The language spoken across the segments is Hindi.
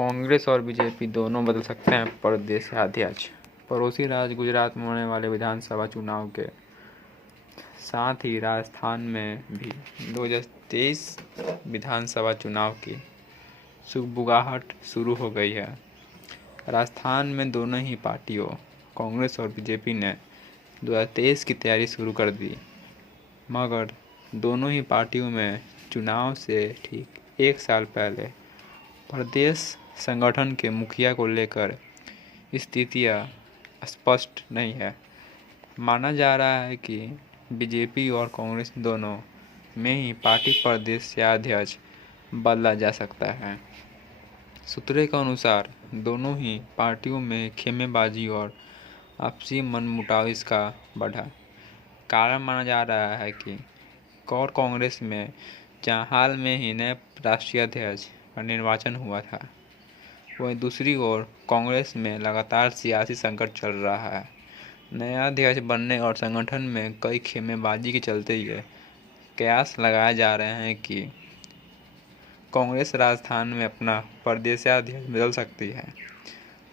कांग्रेस और बीजेपी दोनों बदल सकते हैं प्रदेश अध्यक्ष। पड़ोसी राज्य गुजरात में होने वाले विधानसभा चुनाव के साथ ही राजस्थान में भी 2023 विधानसभा चुनाव की सुगबुगाहट शुरू हो गई है। राजस्थान में दोनों ही पार्टियों कांग्रेस और बीजेपी ने 2023 की तैयारी शुरू कर दी, मगर दोनों ही पार्टियों में चुनाव से ठीक एक साल पहले प्रदेश संगठन के मुखिया को लेकर स्थितियां स्पष्ट नहीं है। माना जा रहा है कि बीजेपी और कांग्रेस दोनों में ही पार्टी प्रदेश या अध्यक्ष बदला जा सकता है। सूत्रों के अनुसार दोनों ही पार्टियों में खेमेबाजी और आपसी मनमुटाव इसका बढ़ा कारण माना जा रहा है कि और कांग्रेस में जहां हाल में ही नए राष्ट्रीय अध्यक्ष का निर्वाचन हुआ था, वहीं दूसरी ओर कांग्रेस में लगातार सियासी संकट चल रहा है। नया अध्यक्ष बनने और संगठन में कई खेमेबाजी के चलते ये कयास लगाए जा रहे हैं कि कांग्रेस राजस्थान में अपना प्रदेशाध्यक्ष बदल सकती है।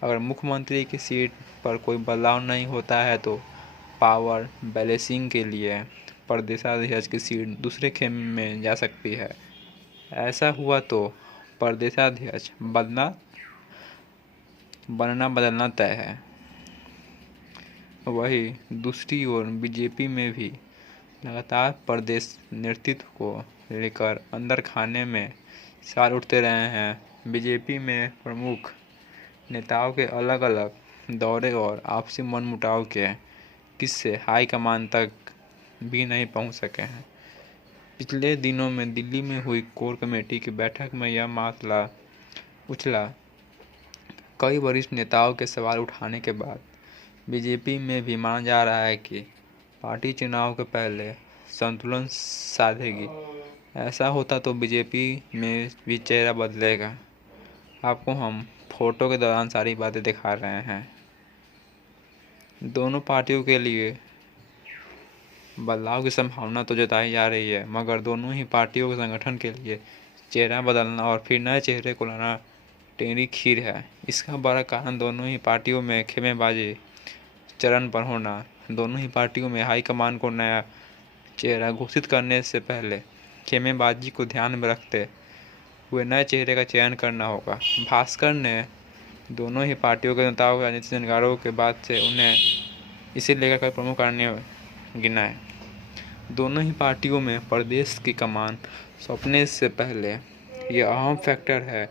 अगर मुख्यमंत्री की सीट पर कोई बदलाव नहीं होता है तो पावर बैलेंसिंग के लिए प्रदेशाध्यक्ष की सीट दूसरे खेमे में जा सकती है। ऐसा हुआ तो प्रदेशाध्यक्ष बदलना तय है। वहीं दूसरी ओर बीजेपी में भी लगातार प्रदेश नेतृत्व को लेकर अंदर खाने में सवाल उठते रहे हैं। बीजेपी में प्रमुख नेताओं के अलग अलग दौरे और आपसी मनमुटाव के किस्से हाईकमान तक भी नहीं पहुंच सके हैं। पिछले दिनों में दिल्ली में हुई कोर कमेटी की बैठक में यह मसला उछला। कई वरिष्ठ नेताओं के सवाल उठाने के बाद बीजेपी में भी माना जा रहा है कि पार्टी चुनाव के पहले संतुलन साधेगी। ऐसा होता तो बीजेपी में भी चेहरा बदलेगा। आपको हम फोटो के दौरान सारी बातें दिखा रहे हैं। दोनों पार्टियों के लिए बदलाव की संभावना तो जताई जा रही है, मगर दोनों ही पार्टियों के संगठन के लिए चेहरा बदलना और फिर नए चेहरे को लाना टेढ़ी खीर है। इसका बड़ा कारण दोनों ही पार्टियों में खेमेबाजी चरण पर होना। दोनों ही पार्टियों में हाईकमान को नया चेहरा घोषित करने से पहले खेमेबाजी को ध्यान में रखते हुए नए चेहरे का चयन करना होगा। भास्कर ने दोनों ही पार्टियों के नेताओं के राजनीतिक जानकारों के बाद से उन्हें इसे लेकर कई प्रमुख कारण गिनाए। दोनों ही पार्टियों में प्रदेश की कमान सौंपने से पहले यह अहम फैक्टर है।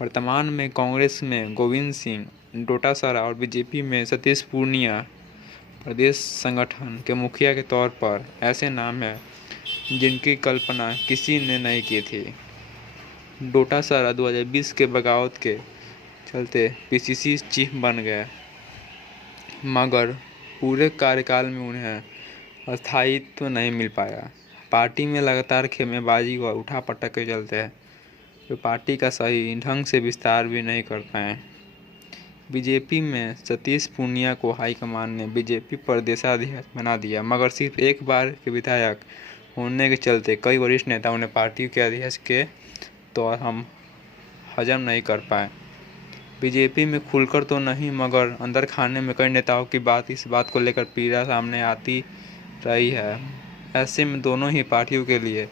वर्तमान में कांग्रेस में गोविंद सिंह डोटासरा और बीजेपी में सतीश पूनिया प्रदेश संगठन के मुखिया के तौर पर ऐसे नाम हैं जिनकी कल्पना किसी ने नहीं की थी। डोटासरा 2020 के बगावत के चलते पीसीसी चीफ बन गए, मगर पूरे कार्यकाल में उन्हें स्थायित्व नहीं मिल पाया। पार्टी में लगातार खेमेबाजी और उठापटक के चलते वे पार्टी का सही ढंग से विस्तार भी नहीं कर पाए। बीजेपी में सतीश पूनिया को हाईकमान ने बीजेपी प्रदेशाध्यक्ष बना दिया, मगर सिर्फ एक बार के विधायक होने के चलते कई वरिष्ठ नेताओं ने पार्टी के अध्यक्ष के तौर हम हजम नहीं कर पाए। बीजेपी में खुलकर तो नहीं, मगर अंदर खाने में कई नेताओं की इस बात को लेकर पीड़ा सामने आती रही है। ऐसे में दोनों ही पार्टियों के लिए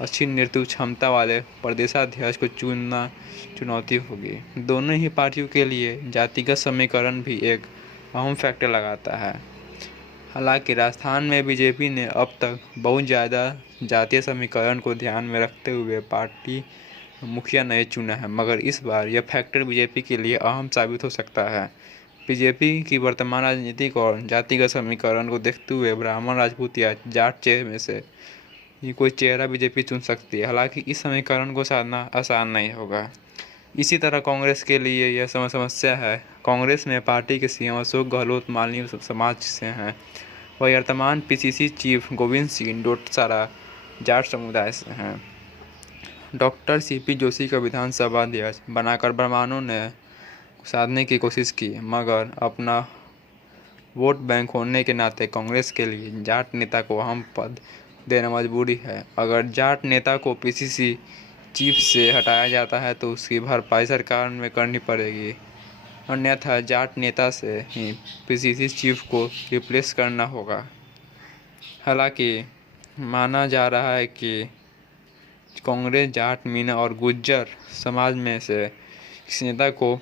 अच्छी नेतृत्व क्षमता वाले प्रदेशाध्यक्ष को चुनना चुनौती होगी। दोनों ही पार्टियों के लिए जातिगत समीकरण भी एक अहम फैक्टर लगाता है। हालांकि राजस्थान में बीजेपी ने अब तक बहुत ज़्यादा जातीय समीकरण को ध्यान में रखते हुए पार्टी मुखिया नहीं चुना है, मगर इस बार यह फैक्टर बीजेपी के लिए अहम साबित हो सकता है। बीजेपी की वर्तमान राजनीतिक और जातिगत समीकरण को देखते हुए ब्राह्मण, राजपूत या जाट चेहरे में से ये कोई चेहरा बीजेपी चुन सकती है। हालांकि इस समीकरण को साधना आसान नहीं होगा। इसी तरह कांग्रेस के लिए यह समस्या है। कांग्रेस में पार्टी के सीएम अशोक गहलोत मालवी समाज से हैं। वही वर्तमान पीसीसी चीफ गोविंद सिंह डोटासरा जाट समुदाय से हैं। डॉक्टर सीपी जोशी का विधानसभा अध्यक्ष बनाकर ब्राह्मणों ने साधने की कोशिश की, मगर अपना वोट बैंक होने के नाते कांग्रेस के लिए जाट नेता को अहम पद देना मजबूरी है। अगर जाट नेता को पीसीसी चीफ से हटाया जाता है तो उसकी भरपाई सरकार में करनी पड़ेगी, अन्यथा जाट नेता से ही पीसीसी चीफ को रिप्लेस करना होगा। हालांकि माना जा रहा है कि कांग्रेस जाट, मीणा और गुज्जर समाज में से किसी नेता को